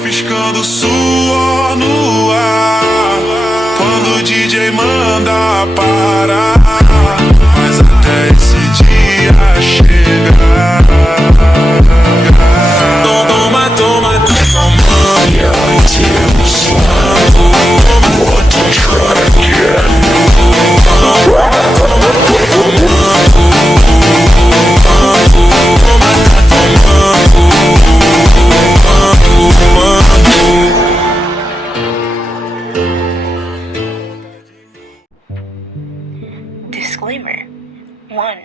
piscando suor no ar. Quando o DJ manda parar, mas até esse dia chegar. Toma, toma, toma. Yeah, want to try again. Disclaimer 1.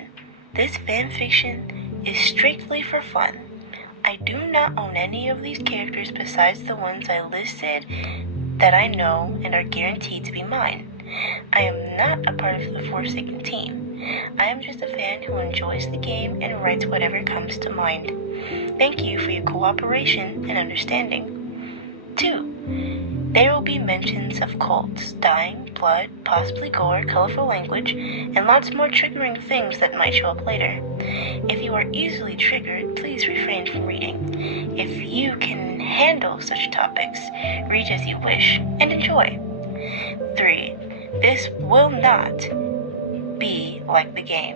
This fanfiction is strictly for fun. I do not own any of these characters besides the ones I listed that I know and are guaranteed to be mine. I am not a part of the Forsaken team. I am just a fan who enjoys the game and writes whatever comes to mind. Thank you for your cooperation and understanding. 2. There will be mentions of cults, dying, blood, possibly gore, colorful language, and lots more triggering things that might show up later. If you are easily triggered, please refrain from reading. If you can handle such topics, read as you wish and enjoy. 3. This will not be like the game.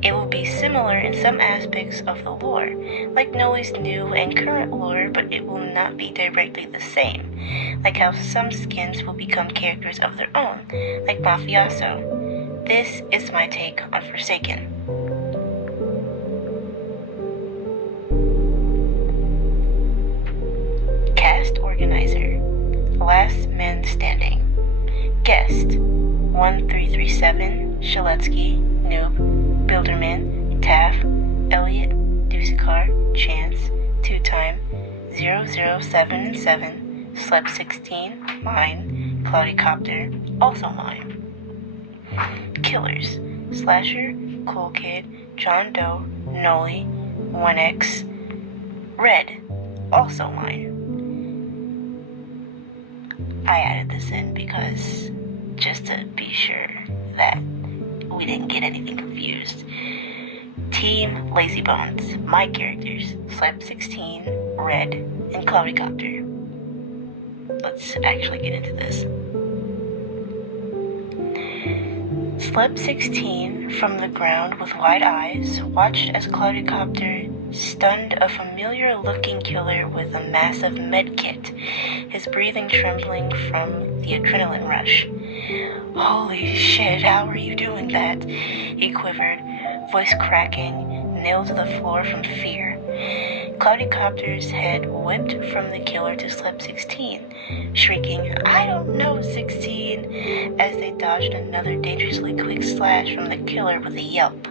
It will be similar in some aspects of the lore, like Noe's new and current lore, but it will not be directly the same, like how some skins will become characters of their own, like Mafioso. This is my take on Forsaken. Cast Organizer. Last Man Standing. Guest 1337, Shaletsky, Noob, Builderman, Taff, Elliot, Dusakar, Chance, 2-time, 007 and 7, Slep 16, mine, Cloudy Copter, also mine. Killers, Slasher, Cool Kid, John Doe, Noli, 1X, Red, also mine. I added this in because just to be sure that we didn't get anything confused. Team Lazy Bones, my characters, Slep 16, Red, and Cloudy Copter. Let's actually get into this. Slep 16, from the ground with wide eyes, watched as Cloudy Copter stunned a familiar-looking killer with a massive medkit, his breathing trembling from the adrenaline rush. "Holy shit, how are you doing that?" he quivered, voice cracking, nailed to the floor from fear. Cloudy Copter's head whipped from the killer to Slep 16, shrieking, "I don't know, 16," as they dodged another dangerously quick slash from the killer with a yelp,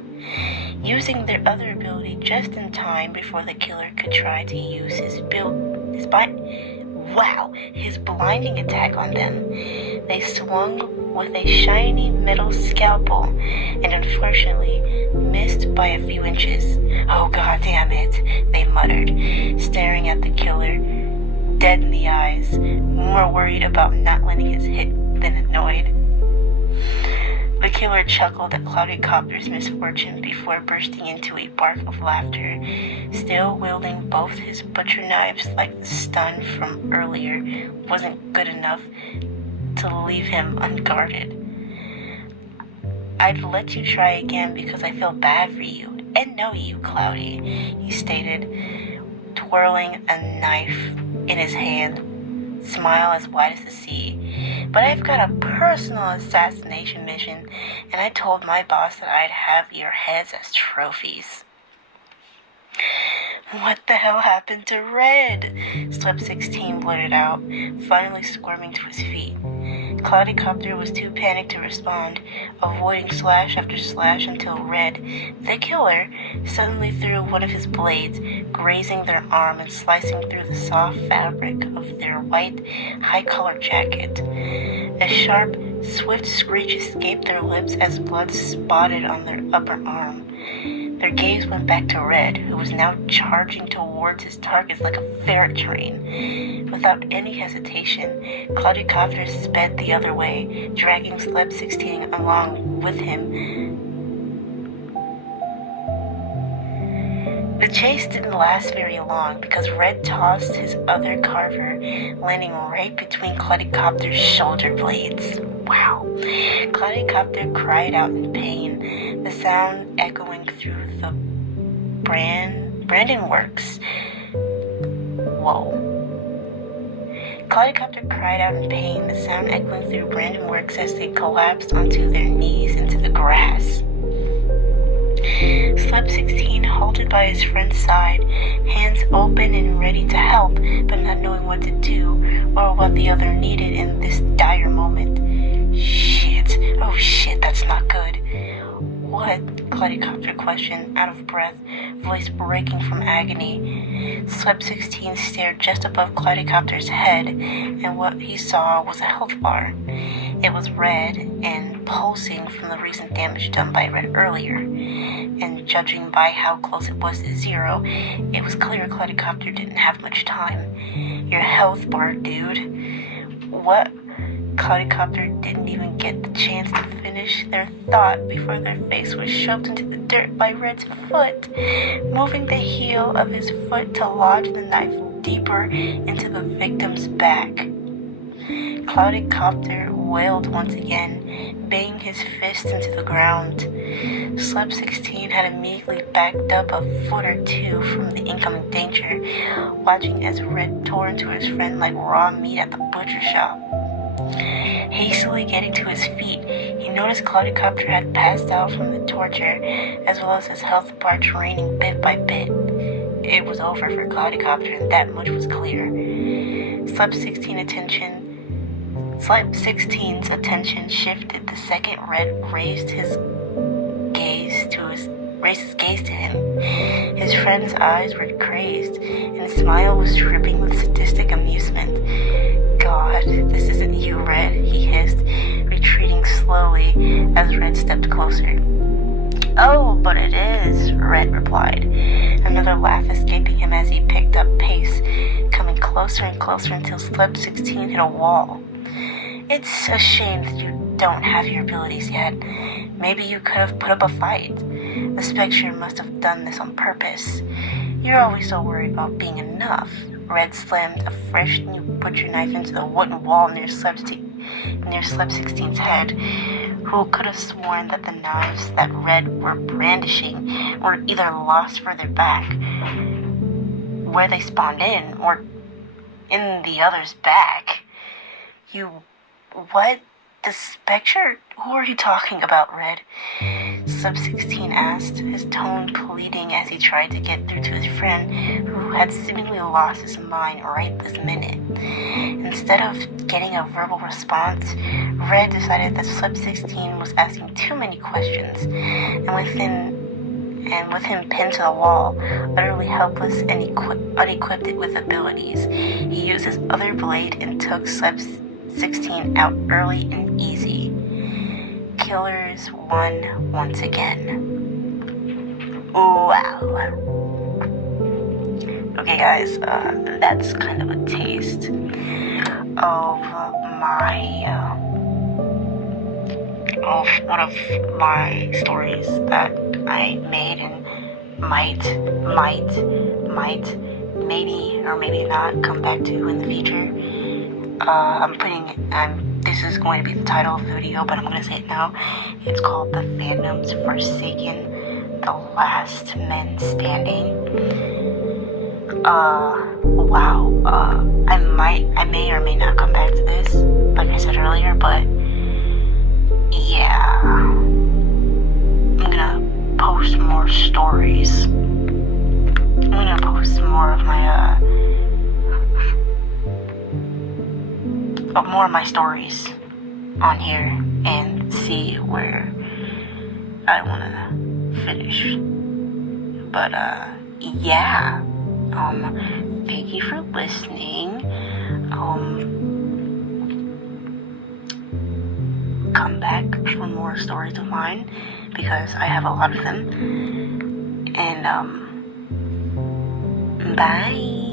using their other ability just in time before the killer could try to use his blinding attack on them. They swung with a shiny metal scalpel and unfortunately missed by a few inches. "Oh, god damn it," they muttered, staring at the killer, dead in the eyes, more worried about not landing his hit than annoyed. The killer chuckled at Cloudy Copter's misfortune before bursting into a bark of laughter, still wielding both his butcher knives like the stun from earlier wasn't good enough to leave him unguarded. "I'd let you try again because I feel bad for you and know you, Cloudy," he stated, twirling a knife in his hand, smile as wide as the sea. "But I've got a personal assassination mission, and I told my boss that I'd have your heads as trophies." "What the hell happened to Red?" Slep 16 blurted out, finally squirming to his feet. Cloudy Copter was too panicked to respond, avoiding slash after slash until Red, the killer, suddenly threw one of his blades, grazing their arm and slicing through the soft fabric of their white, high-collar jacket. A sharp, swift screech escaped their lips as blood spotted on their upper arm. Their gaze went back to Red, who was now charging towards his targets like a ferret train. Without any hesitation, Cloudy Copter sped the other way, dragging Slep 16 along with him. The chase didn't last very long because Red tossed his other carver, landing right between Cloudicopter's shoulder blades. Wow. Cloudicopter cried out in pain, the sound echoing through the Brandon Works. Whoa. Cloudicopter cried out in pain, the sound echoing through Brandon Works as they collapsed onto their knees into the grass. Slep 16 halted by his friend's side, hands open and ready to help, but not knowing what to do or what the other needed in this dire moment. Shit. Oh shit, that's not good. What? Cloudicopter questioned, out of breath, voice breaking from agony. Slep 16 stared just above Cloudicopter's head, and what he saw was a health bar. It was red and pulsing from the recent damage done by Red earlier, and judging by how close it was to zero, it was clear Cloudicopter didn't have much time. Your health bar, dude. What? Cloudicopter didn't even get the chance to finish their thought before their face was shoved into the dirt by Red's foot, moving the heel of his foot to lodge the knife deeper into the victim's back. Cloudicopter wailed once again, banging his fist into the ground. Slep 16 had immediately backed up a foot or two from the incoming danger, watching as Red tore into his friend like raw meat at the butcher shop. Hastily getting to his feet, he noticed Cloudicopter had passed out from the torture, as well as his health bar draining bit by bit. It was over for Cloudicopter, and that much was clear. Slep 16's attention shifted the second Red raised his gaze to him. His friend's eyes were crazed, and his smile was dripping with sadistic amusement. God, this isn't you, Red, he hissed, retreating slowly as Red stepped closer. Oh, but it is, Red replied, another laugh escaping him as he picked up pace, coming closer and closer until Slep 16 hit a wall. It's a shame that you don't have your abilities yet. Maybe you could have put up a fight. The Spectre must have done this on purpose. You're always so worried about being enough. Red slammed a fresh new butcher knife into the wooden wall near Slep 16's head. Who could have sworn that the knives that Red were brandishing were either lost further back, where they spawned in, or in the other's back? You... what? The Spectre? Who are you talking about, Red? Slep 16 asked, his tone pleading as he tried to get through to his friend, who had seemingly lost his mind right this minute. Instead of getting a verbal response, Red decided that Slep 16 was asking too many questions, and with him pinned to the wall, utterly helpless and unequipped with abilities, he used his other blade and took Slep 16 out early and easy. Killers won once again. Wow. Okay guys, that's kind of a taste of one of my stories that I made and might, maybe or maybe not come back to in the future. This is going to be the title of the video, but I'm going to say it now. It's called The Fandoms Forsaken, The Last Men Standing. Wow. I may or may not come back to this, like I said earlier, but yeah. I'm going to post more stories. I'm going to post more of my stories on here and see where I want to finish. But yeah, thank you for listening. Come back for more stories of mine because I have a lot of them. And bye.